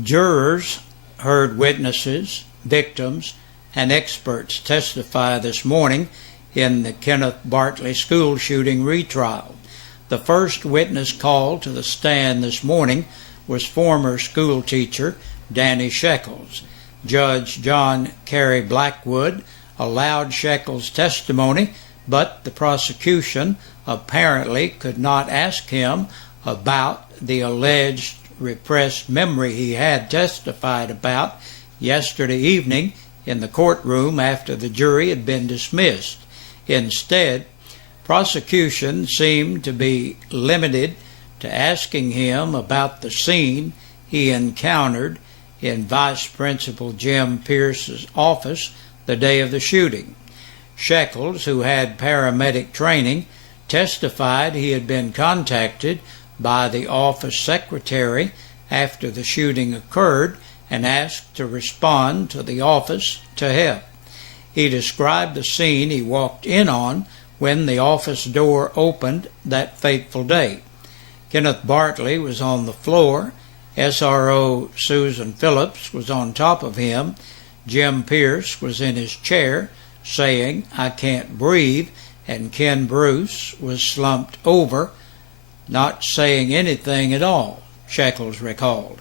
Jurors heard witnesses, victims, and experts testify this morning in the Kenneth Bartley school shooting retrial. The first witness called to the stand this morning was former school teacher Danny Shekels. Judge John Carey Blackwood allowed Shekels' testimony, but the prosecution apparently could not ask him about the alleged repressed memory he had testified about yesterday evening in the courtroom after the jury had been dismissed. Instead, prosecution seemed to be limited to asking him about the scene he encountered in Vice Principal Jim Pierce's office the day of the shooting. Shekels, who had paramedic training, testified he had been contacted by the office secretary after the shooting occurred and asked to respond to the office to help. He described the scene he walked in on when the office door opened that fateful day. Kenneth Bartley was on the floor. SRO Susan Phillips was on top of him. Jim Pierce was in his chair saying, "I can't breathe," and Ken Bruce was slumped over, not saying anything at all, Shekels recalled.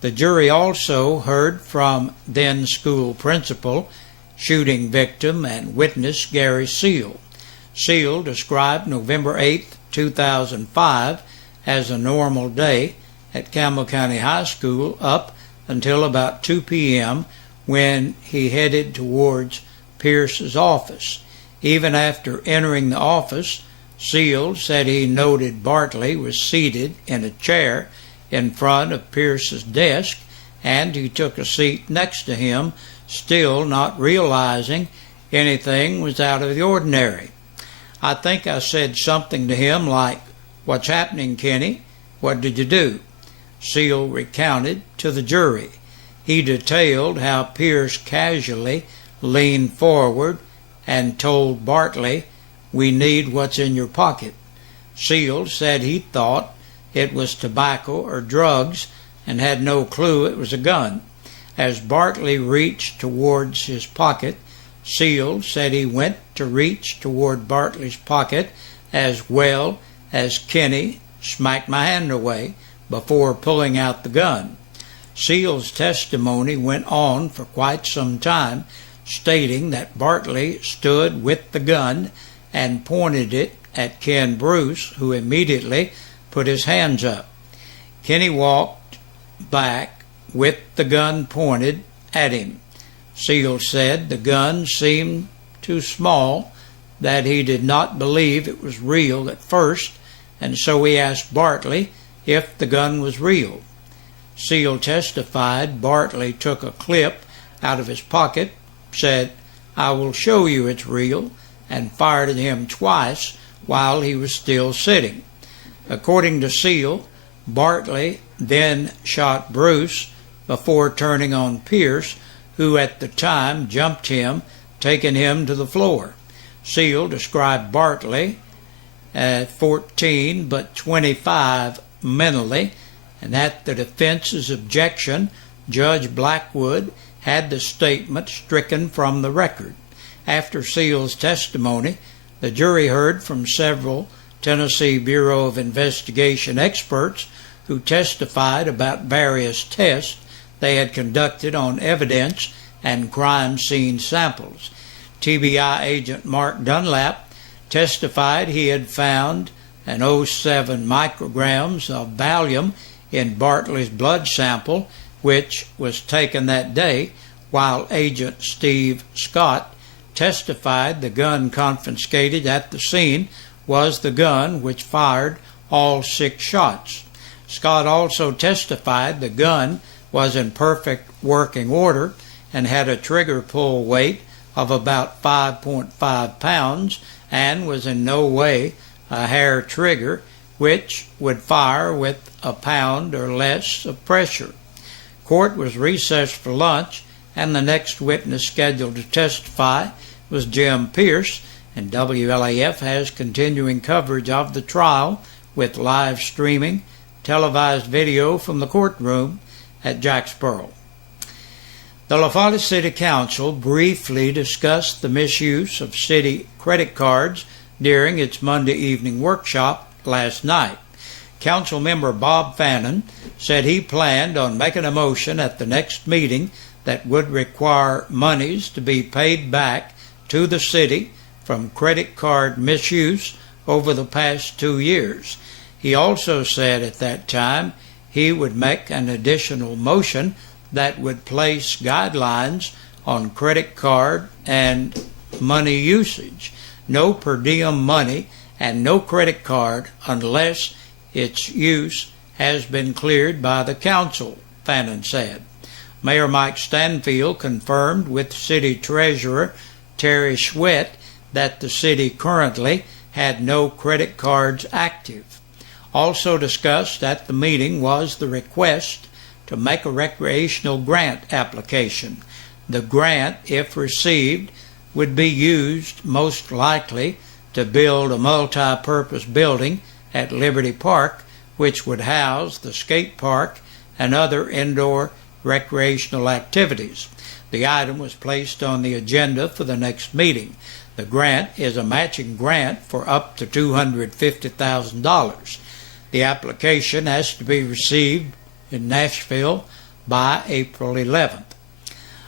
The jury also heard from then school principal, shooting victim, and witness Gary Seal. Seal described November 8, 2005 as a normal day at Campbell County High School up until about 2 p.m. when he headed towards Pierce's office. Even after entering the office, Seal said he noted Bartley was seated in a chair in front of Pierce's desk, and he took a seat next to him, still not realizing anything was out of the ordinary. "I think I said something to him like, 'What's happening, Kenny? What did you do?'" Seal recounted to the jury. He detailed how Pierce casually leaned forward and told Bartley, "We need what's in your pocket." Seal said he thought it was tobacco or drugs and had no clue it was a gun. As Bartley reached towards his pocket, Seal said he went to reach toward Bartley's pocket as well as Kenny smacked my hand away before pulling out the gun. Seal's testimony went on for quite some time, stating that Bartley stood with the gun and pointed it at Ken Bruce, who immediately put his hands up. Kenny walked back with the gun pointed at him. Seal said the gun seemed too small, that he did not believe it was real at first, and so he asked Bartley if the gun was real. Seal testified Bartley took a clip out of his pocket, said, "I will show you it's real," and fired at him twice while he was still sitting. According to Seal, Bartley then shot Bruce before turning on Pierce, who at the time jumped him, taking him to the floor. Seal described Bartley at 14 but 25 mentally, and at the defense's objection, Judge Blackwood had the statement stricken from the record. After Seal's testimony, the jury heard from several Tennessee Bureau of Investigation experts who testified about various tests they had conducted on evidence and crime scene samples. TBI agent Mark Dunlap testified he had found an 0.7 micrograms of Valium in Bartley's blood sample, which was taken that day, while Agent Steve Scott testified the gun confiscated at the scene was the gun which fired all 6 shots. Scott also testified the gun was in perfect working order and had a trigger pull weight of about 5.5 pounds and was in no way a hair trigger which would fire with a pound or less of pressure. Court was recessed for lunch, and the next witness scheduled to testify was Jim Pierce, and WLAF has continuing coverage of the trial with live streaming, televised video from the courtroom, at Jacksboro. The LaFollette City Council briefly discussed the misuse of city credit cards during its Monday evening workshop last night. Council member Bob Fannin said he planned on making a motion at the next meeting that would require monies to be paid back to the city from credit card misuse over the past 2 years. He also said at that time he would make an additional motion that would place guidelines on credit card and money usage. No per diem money and no credit card unless its use has been cleared by the council, Fannin said. Mayor Mike Stanfield confirmed with City Treasurer Terry Schwett that the city currently had no credit cards active. Also discussed at the meeting was the request to make a recreational grant application. The grant, if received, would be used most likely to build a multi-purpose building at Liberty Park, which would house the skate park and other indoor recreational activities. The item was placed on the agenda for the next meeting. The grant is a matching grant for up to $250,000. The application has to be received in Nashville by April 11th.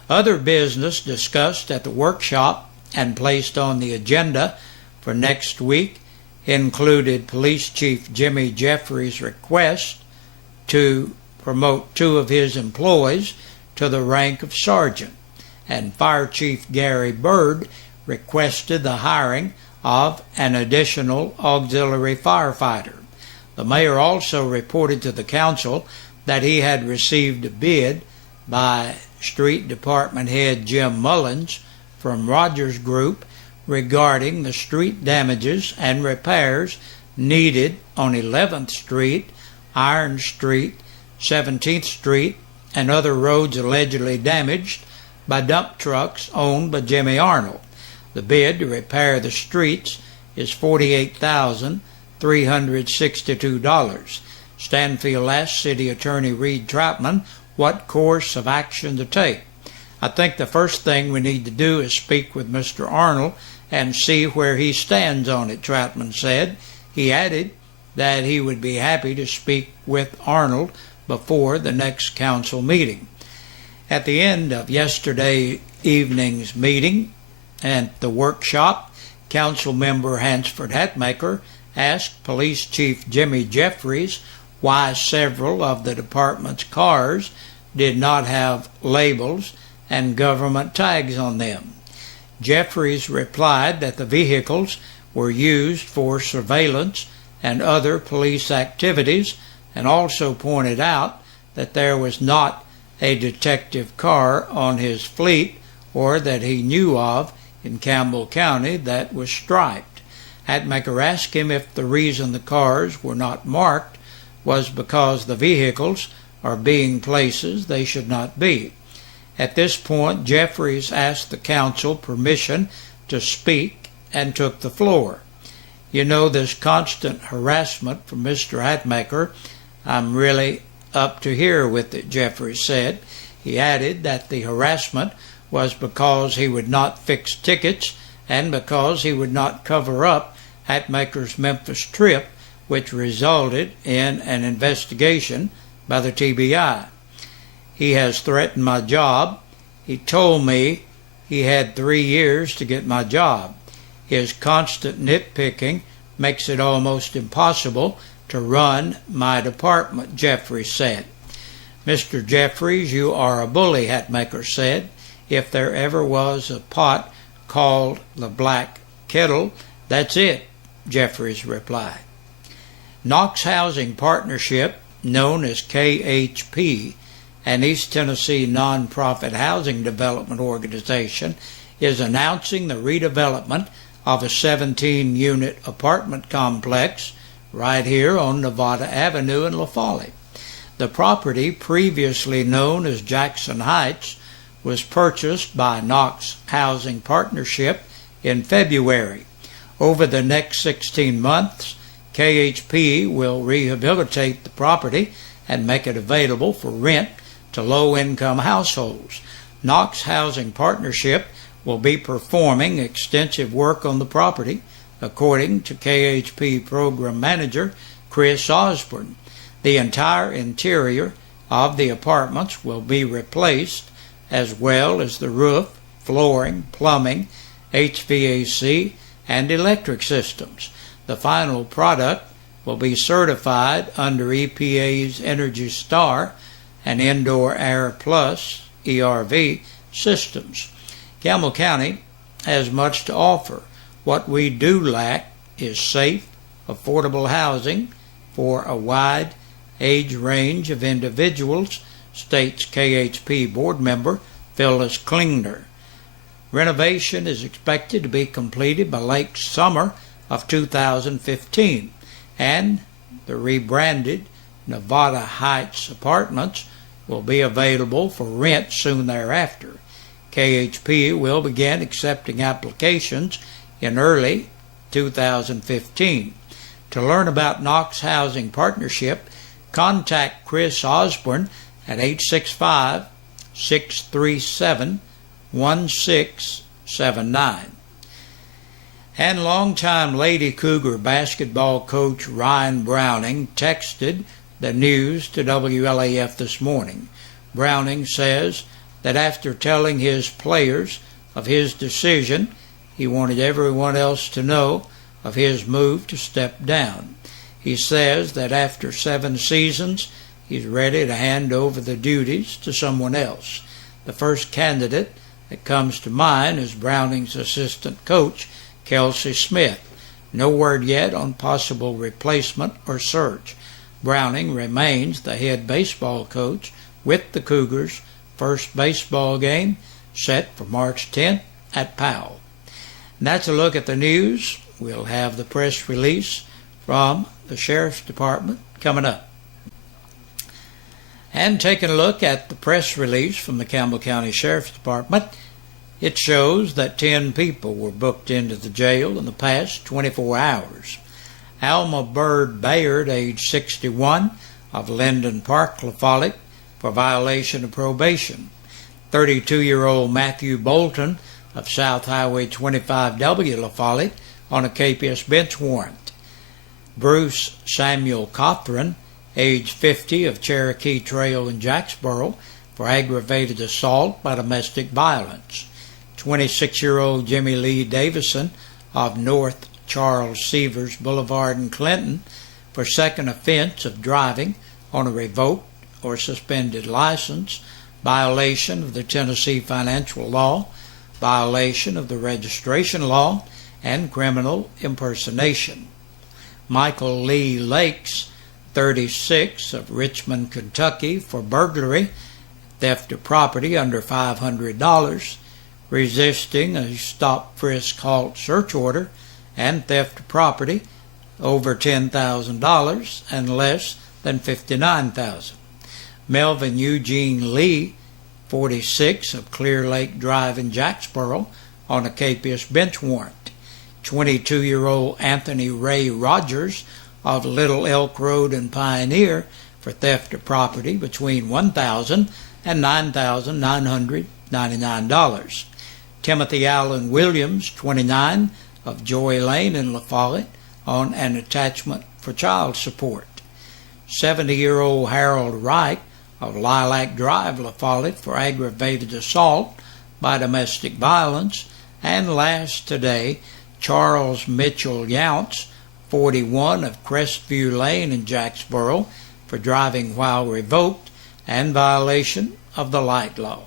Other business discussed at the workshop and placed on the agenda for next week included Police Chief Jimmy Jeffries' request to promote 2 of his employees to the rank of sergeant, and Fire Chief Gary Bird requested the hiring of an additional auxiliary firefighter. The mayor also reported to the council that he had received a bid by Street Department Head Jim Mullins from Rogers Group regarding the street damages and repairs needed on 11th Street, Iron Street, 17th Street, and other roads allegedly damaged by dump trucks owned by Jimmy Arnold. The bid to repair the streets is $48,362. Stanfield asked City Attorney Reed Troutman what course of action to take. I think the first thing we need to do is speak with Mr. Arnold and see where he stands on it, Troutman said. He added that he would be happy to speak with Arnold before the next council meeting. At the end of yesterday evening's meeting and the workshop, Council member Hansford Hatmaker asked Police Chief Jimmy Jeffries why several of the department's cars did not have labels and government tags on them. Jeffries replied that the vehicles were used for surveillance and other police activities, and also pointed out that there was not a detective car on his fleet or that he knew of in Campbell County that was striped. Hatmaker asked him if the reason the cars were not marked was because the vehicles are being places they should not be. At this point, Jeffries asked the council permission to speak and took the floor. You know, this constant harassment from Mr. Hatmaker, I'm really up to here with it, Jeffries said. He added that the harassment was because he would not fix tickets and because he would not cover up Hatmaker's Memphis trip, which resulted in an investigation by the TBI. He has threatened my job. He told me he had 3 years to get my job. His constant nitpicking makes it almost impossible to run my department, Jeffries said. Mr. Jeffries, you are a bully, Hatmaker said. If there ever was a pot called the Black Kettle, that's it, Jeffries replied. Knox Housing Partnership, known as KHP, an East Tennessee nonprofit housing development organization, is announcing the redevelopment of a 17-unit apartment complex right here on Nevada Avenue in LaFollette. The property, previously known as Jackson Heights, was purchased by Knox Housing Partnership in February. Over the next 16 months, KHP will rehabilitate the property and make it available for rent to low-income households. Knox Housing Partnership will be performing extensive work on the property, according to KHP Program Manager Chris Osborne. The entire interior of the apartments will be replaced, as well as the roof, flooring, plumbing, HVAC, and electric systems. The final product will be certified under EPA's Energy Star and Indoor Air Plus ERV systems. Campbell County has much to offer. What we do lack is safe, affordable housing for a wide age range of individuals, states KHP board member Phyllis Klingner. Renovation is expected to be completed by late summer of 2015, and the rebranded Nevada Heights apartments will be available for rent soon thereafter. KHP will begin accepting applications in early 2015. To learn about Knox Housing Partnership, contact Chris Osborne at 865-637-1679. And longtime Lady Cougar basketball coach Ryan Browning texted the news to WLAF this morning. Browning says that after telling his players of his decision, he wanted everyone else to know of his move to step down. He says that after 7 seasons, he's ready to hand over the duties to someone else. The first candidate that comes to mind is Browning's assistant coach, Kelsey Smith. No word yet on possible replacement or search. Browning remains the head baseball coach with the Cougars' first baseball game set for March 10th at Powell. And that's a look at the news. We'll have the press release from the Sheriff's Department coming up. And taking a look at the press release from the Campbell County Sheriff's Department, it shows that 10 people were booked into the jail in the past 24 hours. Alma Bird Bayard, age 61, of Linden Park, La Follette, for violation of probation. 32-year-old Matthew Bolton of South Highway 25W, La Follette, on a capious bench warrant. Bruce Samuel Cothran, age 50, of Cherokee Trail in Jacksboro, for aggravated assault by domestic violence. 26-year-old Jimmy Lee Davison of North Charles Severs Boulevard in Clinton, for second offense of driving on a revoked or suspended license, violation of the Tennessee financial law, violation of the registration law, and criminal impersonation. Michael Lee Lakes, 36, of Richmond, Kentucky, for burglary, theft of property under $500, resisting a stop, frisk, halt, search order, and theft of property over $10,000 and less than $59,000. Melvin Eugene Lee, 46, of Clear Lake Drive in Jacksboro, on a capious bench warrant. 22-year-old Anthony Ray Rogers of Little Elk Road and Pioneer, for theft of property between $1,000 and $9,999. Timothy Allen Williams, 29, of Joy Lane in La Follette, on an attachment for child support. 70-year-old Harold Wright of Lilac Drive, La Follette, for aggravated assault by domestic violence. And last today, Charles Mitchell Younts, 41, of Crestview Lane in Jacksboro, for driving while revoked and violation of the light law.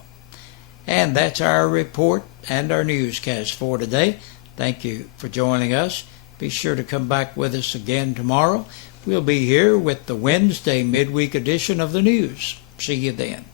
And that's our report and our newscast for today. Thank you for joining us. Be sure to come back with us again tomorrow. We'll be here with the Wednesday midweek edition of the news. See you then.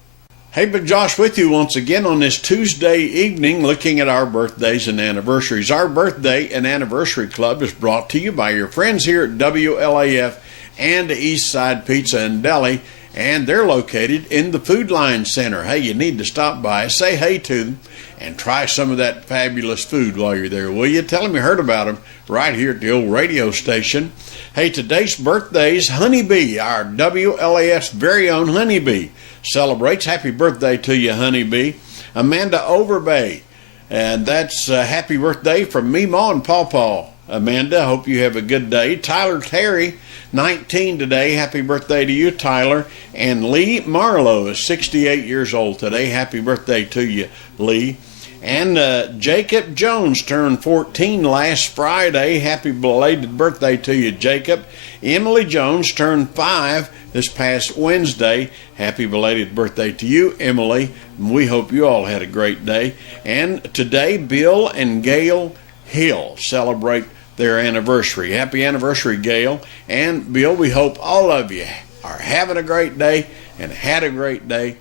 Hey, Big Josh with you once again on this Tuesday evening, looking at our birthdays and anniversaries. Our Birthday and Anniversary Club is brought to you by your friends here at WLAF and Eastside Pizza and Deli. and they're located in the Food Line Center. Hey, you need to stop by, say hey to them, and try some of that fabulous food while you're there. Will you? Tell them you heard about them right here at the old radio station. Hey, today's birthday's Honeybee, our WLAS very own Honeybee, celebrates. Happy birthday to you, Honeybee. Amanda Overbay, and that's happy birthday from me, Ma, and Paw. Amanda, hope you have a good day. Tyler Terry, 19 today. Happy birthday to you, Tyler. And Lee Marlowe is 68 years old today. Happy birthday to you, Lee. And Jacob Jones turned 14 last Friday. Happy belated birthday to you, Jacob. Emily Jones turned 5 this past Wednesday. Happy belated birthday to you, Emily. We hope you all had a great day. And today, Bill and Gail Hill celebrate their anniversary. Happy anniversary, Gail and Bill. We hope all of you are having a great day and had a great day.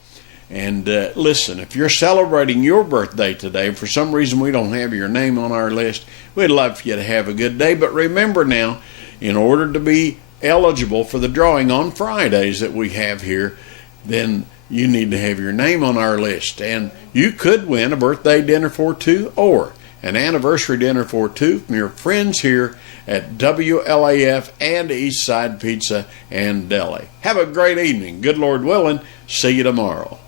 And listen, if you're celebrating your birthday today, for some reason we don't have your name on our list, we'd love for you to have a good day. But remember now, in order to be eligible for the drawing on Fridays that we have here, then you need to have your name on our list. And you could win a birthday dinner for two or an anniversary dinner for two from your friends here at WLAF and Eastside Pizza and Deli. Have a great evening. Good Lord willing, see you tomorrow.